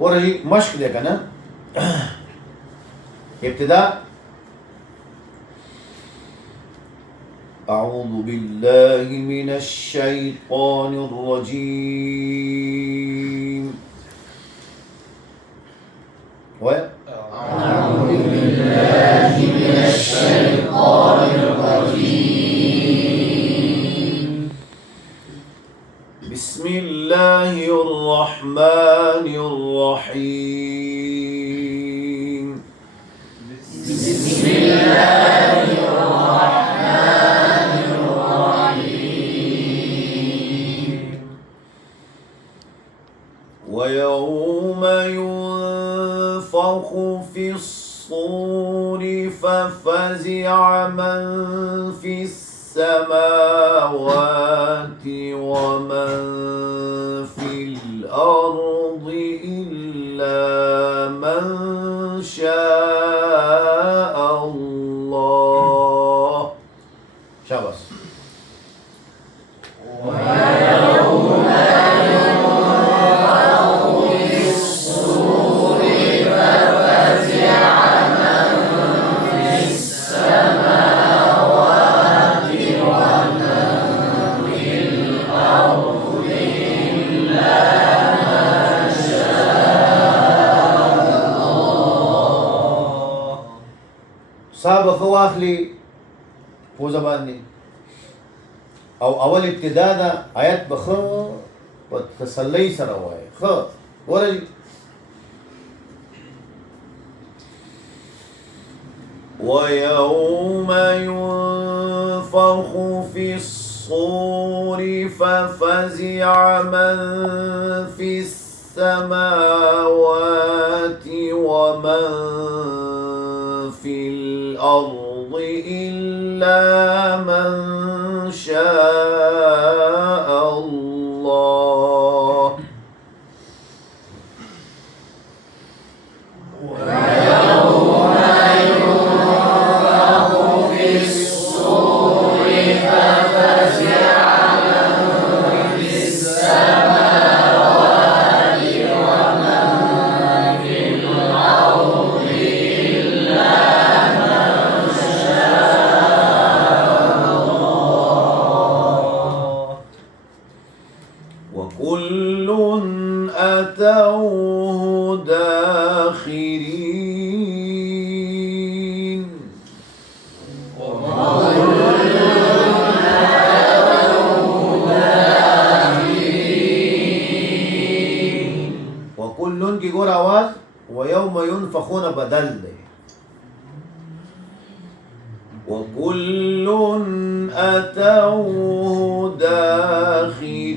ورجي مشق ده كنا ابتداء. أعوذ بالله من الشيطان الرجيم. أعوذ بالله من الشيطان الرجيم. بسم الله الرحمن الرحيم. بسم الله الرحمن الرحيم. ويوم ينفخ في الصور ففزع من في السماوات ومن في الأرض إلا من شاء الله. شاباس. ويوم ينفخ في الصور ففزع من في السماوات ومن في الأرض إلا من شاء الله. صعب خواخلي هو زماني او اول ابتداء ده آيات بخو وتسلي سرواي خ ورجي ويوم ينفخ في الصور ففزع من في السماوات ومن في الأرض إلا من شاء الله. ويوم ينفخ في الصور ففزع من في السماوات ومن في الأرض إلا من شاء الله. وكل أتوه داخرين. وكل کی گور آواز ويوم ينفخون بدل دے. وكل أتوه داخرين.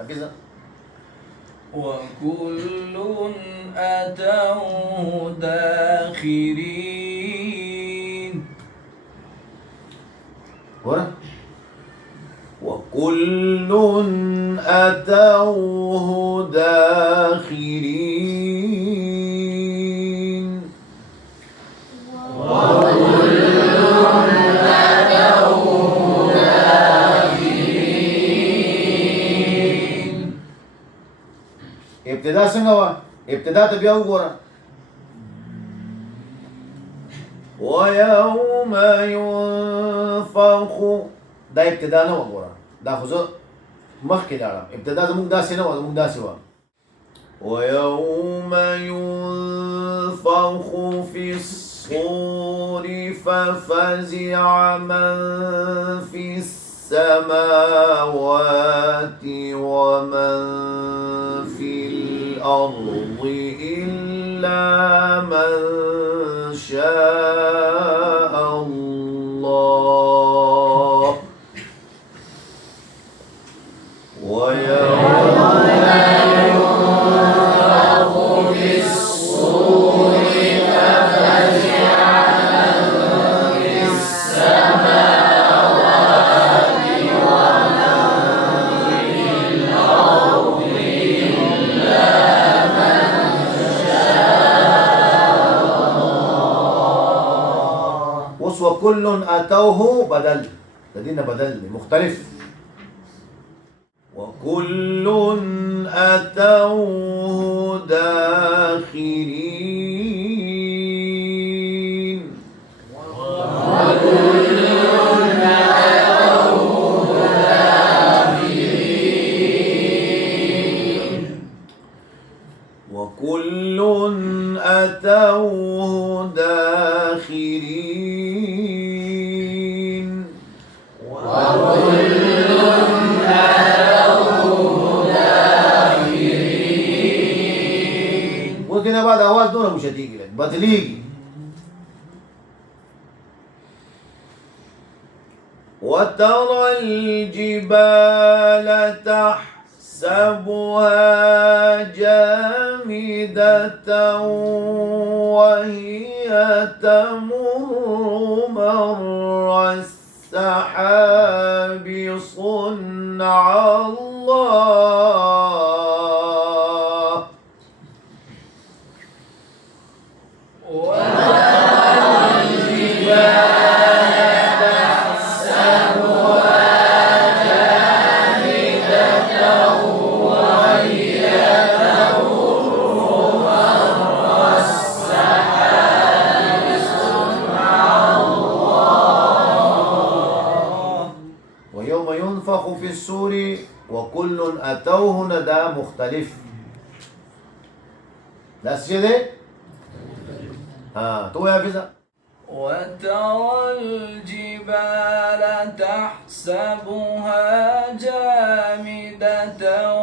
حفظها. وكل أتوه داخرين. ورا. وكل أتوه داخرين. ابتداء څنګه وا؟ ابتداء ته بیا وګوره. ويوم ينفخ دا ابتداء نه وګوره. دا خو زه مخکې لاړم. ابتداء زموږ داسې نه وه، زموږ داسې وه. ويوم ينفخ في الصور ففزع من في السماوات ومن في الأرض إلا من شاء الله. ويوم وكل أتوه بدل، لدينا بدل مختلف. وكل أتوه داخرين. وكل أتوه داخرين. ممكن بعد آواز دون مش هتيجي لك بتليجي. وترى الجبال تحسبها جامدة وهي تمر مر السحاب صنع الله. ويوم ينفخ في السور وكل أتوه ندى مختلف. لا سجده تو يا فيزا. وترى الجبال تحسبها جامدة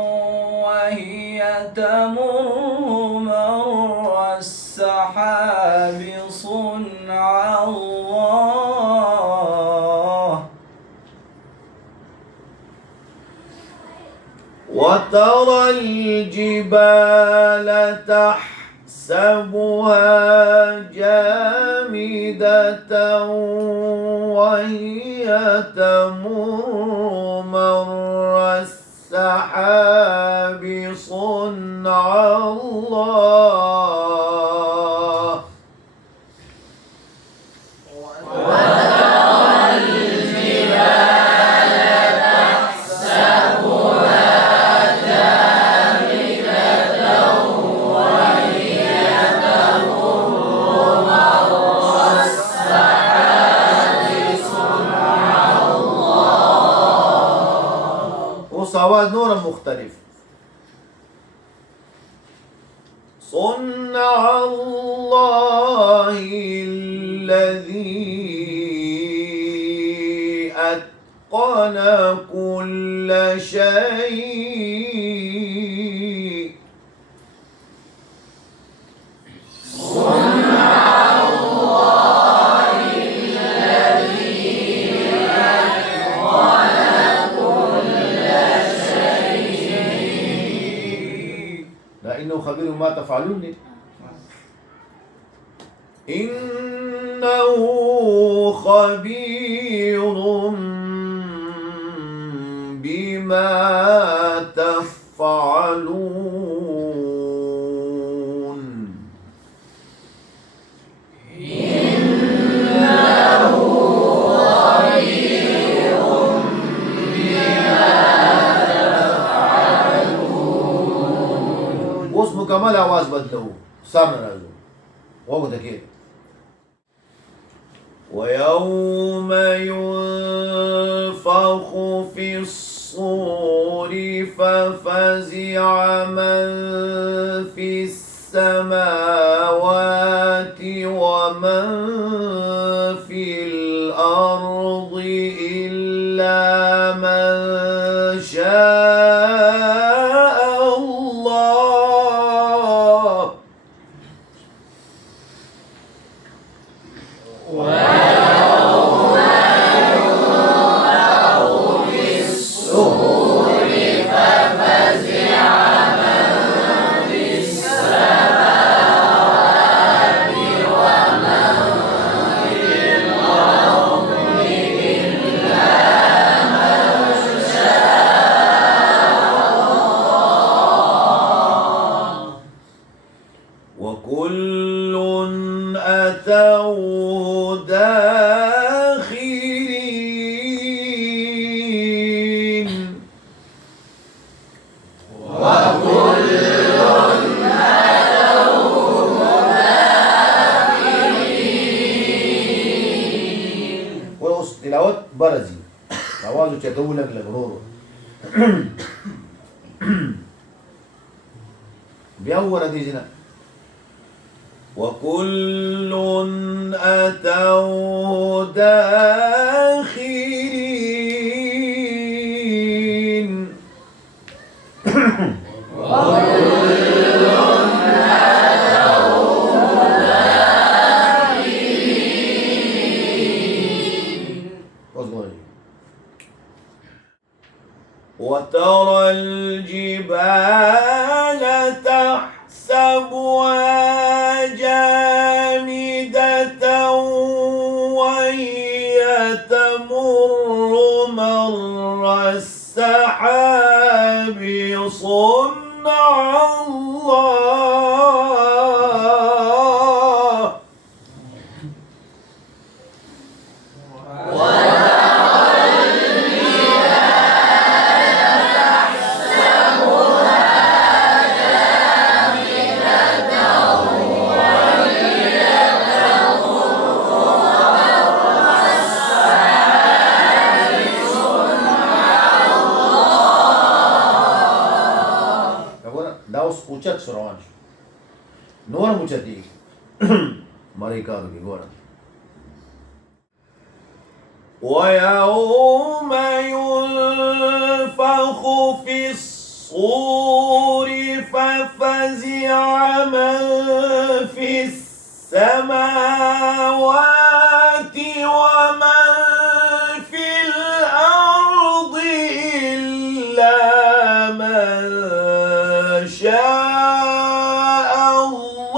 وهي تمر مر السحاب صنع الله. وترى الجبال تحسبها جامدة وهي تمر مر السحاب صنع الله. وصواد نور مختلف. صنع الله الذي أتقن كل شيء. إنه خبير ما تفعلون. إنه خبير بما تفعلون. إنه خبير واسمه كمال आवाज بدلو صار نازل وقت كده. ويوم ينفخ في الصور ففزع من في السماوات ومن في الأرض إلا من شاء الله. وكل أتوه داخرين. برزي آواز اوچتول لګ لګ ورو بیا ورته جنا وكل أتوه داخرين وترى الجبال تحسبها جامدة وهي تمر مر السحاب صنع الله اوچت روان شو نور اوچتي مړی کارو کې ګوره ويوم ينفخ في الصور ففزع من في السماوات ومن في الأرض إلا من شاء الله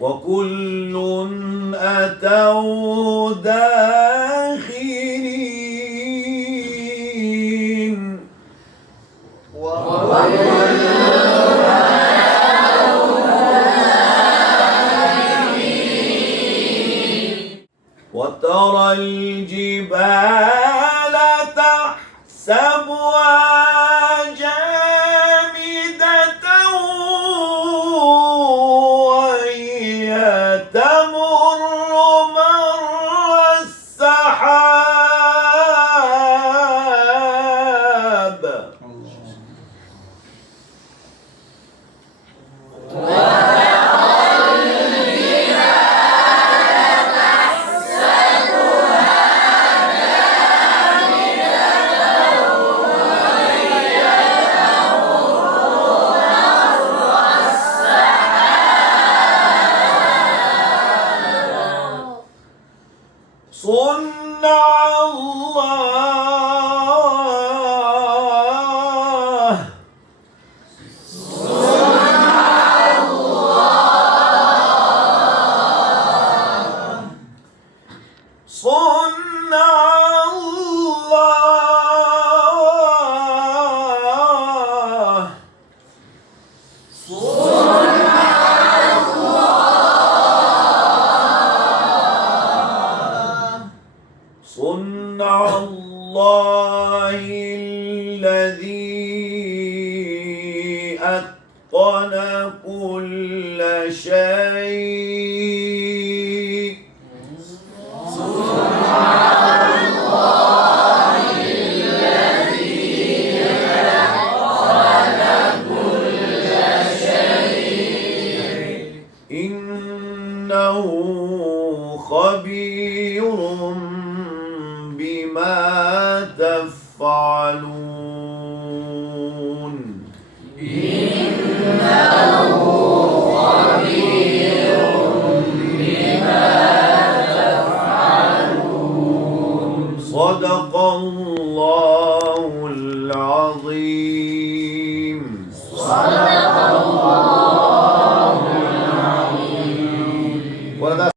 وكل أتوا داخرين وترى الجبال تحسبها جامدة وهي تمر مر السحاب صنع الله صنع الله صنع الله الذي أتقن كل شيء إنه خبير بما تفعلون إنه خبير بما تفعلون صدق الله العظيم